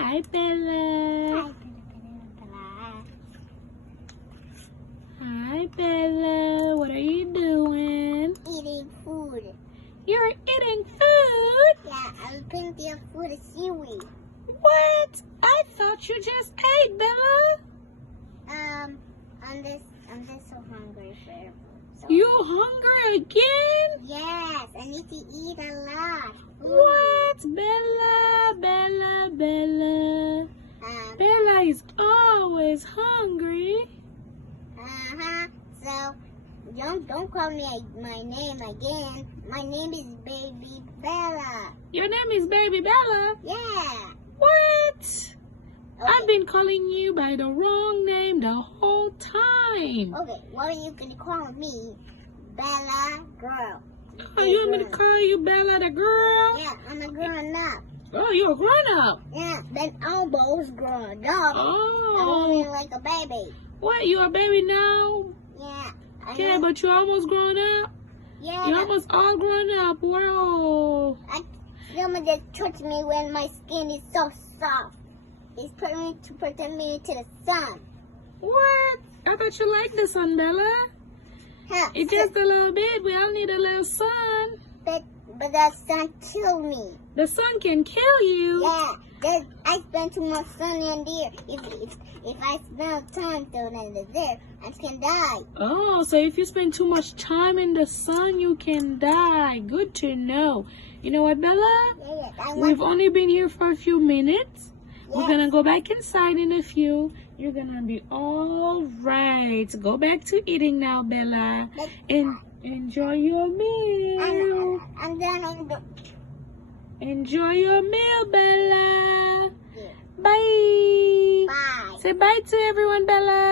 Hi, Bella. Hi, Bella. What are you doing? Eating food. You're eating food? Yeah, I'm plenty of food and seaweed. What? I thought you just ate, Bella. I'm just so hungry for food. So, You hungry again? yes, I need to eat a lot. Food. What? Bella. Bella is always hungry. So don't call me my name again. My name is Baby Bella. Your name is Baby Bella? Yeah. What? Okay. I've been calling you by the wrong name the whole time. Okay, what are you gonna call me? Bella girl. Oh, you want me to call you Bella the girl? Yeah, I'm a grown up. Oh, you're a grown up. Yeah, then almost grown up. I'm only Oh. like a baby. What, you a baby now? Yeah. Okay, but you're almost grown up? yeah. You're almost all grown up. Wow. Someone just touched me when my skin is so soft. It's to protect me to the sun. What? I thought you liked the sun, Bella. Huh, It's just a little bit. We all need a little sun. but the sun killed me. The sun can kill you. Yeah, I spend too much sun in there. If I spend time in the there, I can die. Oh, so if you spend too much time in the sun, you can die. Good to know. You know what, Bella? Yeah, We've only been here for a few minutes. We're Yes. gonna go back inside in a few. You're gonna be all right. Go back to eating now, Bella. And enjoy your meal. I'm done. Enjoy your meal, Bella. Yeah. Bye. Bye. Say bye to everyone, Bella.